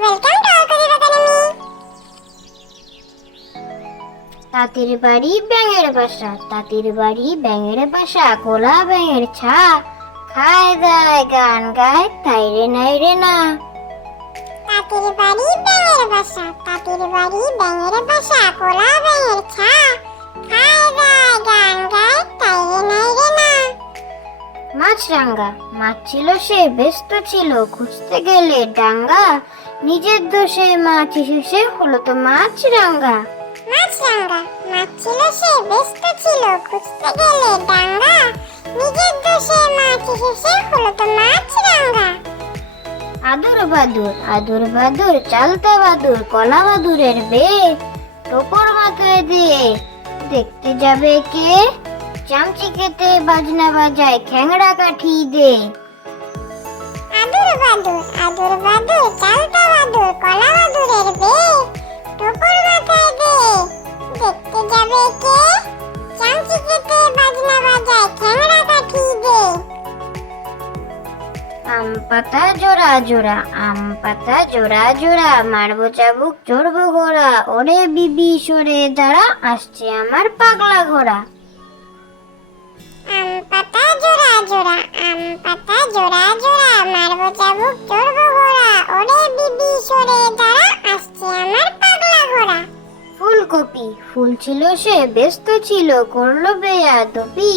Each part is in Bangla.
Welcome to Alkadir academy. তাঁতির বাড়ি ব্যাঙের বাসা, তাঁতির বাড়ি ব্যাঙের বাসা, কোলা ব্যাঙের ছা, খায় দায় গান গায় তাই রে নাই রে না। তাঁতির বাড়ি ব্যাঙের বাসা, তাঁতির বাড়ি ব্যাঙের বাসা, কোলা ব্যাঙের ছা, খায় দায় গান গায় তাই রে নাই রে না। মাছরাঙা মাছ ছিল সে ব্যস্ত ছিল, খুঁজতে গেলে ডাঙ্গা, নিজের দোষে মাছ এসে হলো তো মাছরাঙা। মাছরাঙা মাছ ছিল সে ব্যস্ত ছিল, খুঁজতে গেলে ডাঙ্গা, নিজের দোষে মাছ এসে হলো তো মাছরাঙা। আদুর বাদুর আদুর বাদুর চালতা বাদুর, কলা বাদুরের বে টোপর মাথায় দিয়ে, দেখতে যাবে কে, চামচি খেতে বাজনা বাজায় খ্যাংড়া কাঠি দে। আদুর বাদুর চালতা বাদুর, কলা বাদুরের বে টোপর মাথায় দে, দেখতে যাবে কে, চামচি খেতে বাজনা বাজায় খ্যাংড়া কাঠি দে। আম পাতা জোড়া জোড়া, আম পাতা জোড়া জোড়া, মারবো চাবুক চড়বো ঘোড়া, ওরে বিবি সরে দাঁড়া, আসছে আমার পাগলা ঘোড়া। আম পাতা জোড়া জোড়া, আম পাতা জোড়া জোড়া, মারবো চাবুক চড়বো ঘোড়া, ওরে বিবি সরে দাঁড়া, আসছে আমার পাগলা ঘোড়া। ফুলকপি ফুল ছিল সে ব্যস্ত ছিল, করলো বেয়াদবি,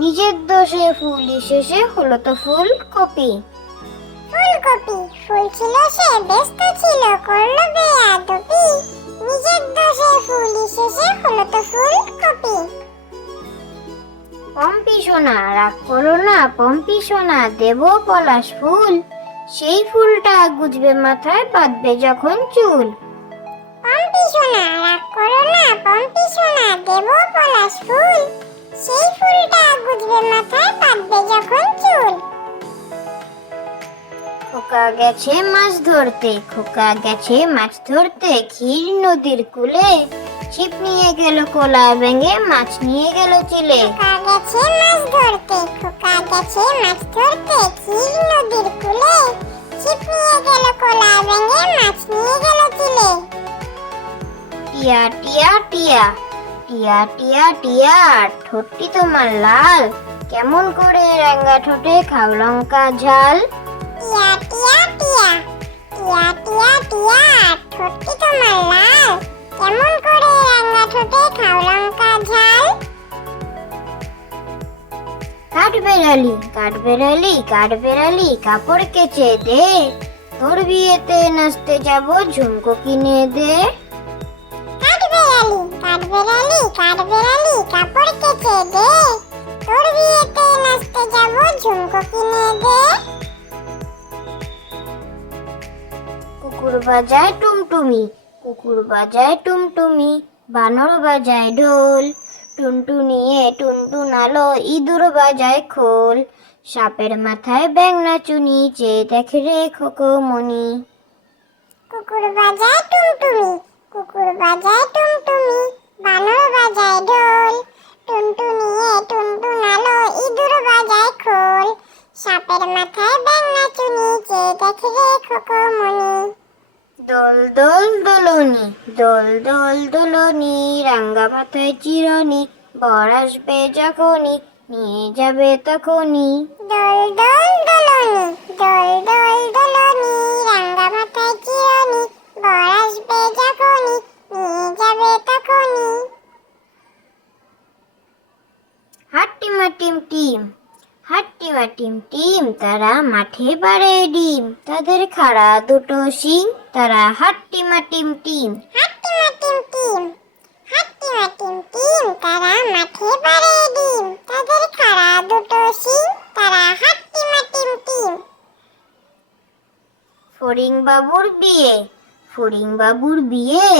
নিজের দোষে ফুল শেষে হলো তো ফুলকপি। ফুলকপি ফুল ছিল সে ব্যস্ত ছিল, করলো বেয়াদবি, নিজের দোষে ফুল শেষে হলো তো ফুলকপি। পম্পি সোনা রাগ করো না, পম্পি সোনা দেব পলাশ ফুল, সেই ফুলটা গুজবে মাথায় বাঁধবে যখন চুল। পম্পি সোনা রাগ করো না, পম্পি সোনা দেব পলাশ ফুল, সেই ফুলটা গুজবে মাথায় বাঁধবে যখন চুল। খোকা গেছে মাছ ধরতে, খোকা গেছে মাছ ধরতে, ক্ষীর নদীর কূলে, ছিপ নিয়ে গেল কোলা ব্যাঙে, মাছ নিয়ে গেল চিলে। খোকা গেছে মাছ ধরতে, খোকা গেছে মাছ ধরতে, ক্ষীর নদীর কূলে, ছিপ নিয়ে গেল কোলা ব্যাঙে, মাছ নিয়ে গেল চিলে। টিয়া টিয়া টিয়া, টিয়া টিয়া টিয়া, ঠোঁটটি তোমার লাল, কেমন করে রাঙ্গা ঠোঁটে খাও লঙ্কা ঝাল। টিয়া টিয়া টিয়া, টিয়া টিয়া টিয়া, ঠোঁটটি তোমার লাল, কেমন করে রাঙা ঠোঁটে খাও লঙ্কা ঝাল। কাঠবেড়ালি কাঠবেড়ালি কাঠবেড়ালি, কাপড় কেচে দে, তোর বিয়েতে নাচতে যাব ঝুমকো কিনে দে। কাঠবেড়ালি কাঠবেড়ালি, কাপড় কেচে দে, তোর বিয়েতে নাচতে যাব ঝুমকো কিনে দে। কুকুর বাজায় টুমটুমি, কুকুর বাজায় টুমটুমি, বানর বাজায় ঢোল, টুনটুনিয়ে টুনটুনালো, ইঁদুর বাজায় খোল, সাপের মাথায় ব্যাঙ নাচুনি, যে দেখ রে খোকমণি। কুকুর বাজায় টুমটুমি, কুকুর বাজায় টুমটুমি, বানর বাজায় ঢোল, টুনটুনিয়ে টুনটুনালো, ইঁদুর বাজায় খোল, সাপের মাথায় ব্যাঙ নাচুনি, যে দেখ রে খোকমণি। দোল দোল দোলনি, দোল দোল দোলনি, রাঙ্গা মাথায় চিরনি, বর আসবে যখনই, নিয়ে যাবে তখনই। দোল দোল দোলনি, দোল দোল দোলনি, রাঙ্গা মাথায় চিরনি, বর আসবে যখনই, নিয়ে যাবে তখনই। হাট্টিমা টিম টিম, হাট্টিমা টিম টিম, তারা মাঠে বাড়ে ডিম, তাদের খাড়া দুটো শিং, তারা হাট্টিমা টিম টিম। হাট্টিমা টিম টিম, হাট্টিমা টিম টিম, তারা মাঠে বাড়ে ডিম, তাদের খাড়া দুটো শিং, তারা হাট্টিমা টিম টিম। ফড়িং বাবুর বিয়ে, ফড়িং বাবুর বিয়ে,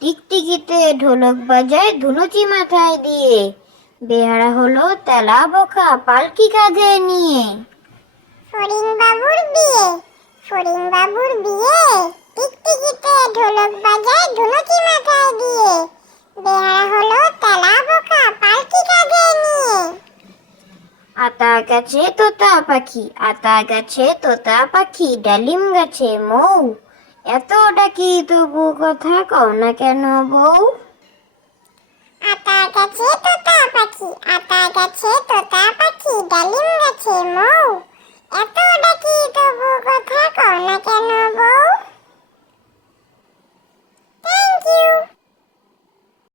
টিকটিকিতে ঢোলক বাজায় ধুনুচি মাথায় দিয়ে, বেহারা হলো তেলা বোকা পালকি কাঁধে নিয়ে। ফড়িং বাবুর বিয়ে, ফড়িং বাবুর বিয়ে, টিকটিকিতে ঢোলক বাজায় ধুনুচি মাথায় দিয়ে, বেহারা হলো তেলা বোকা পালকি কাঁধে নিয়ে। আতা গাছে তোতা পাখি, আতা গাছে তোতা পাখি, ডালিম গাছে মৌ, এত ডাকি তবু কথা কও না কেন বউ? আতা গাছে তোতা পাখি, আতা গাছে তোতা পাখি, ডালিম গাছে মোর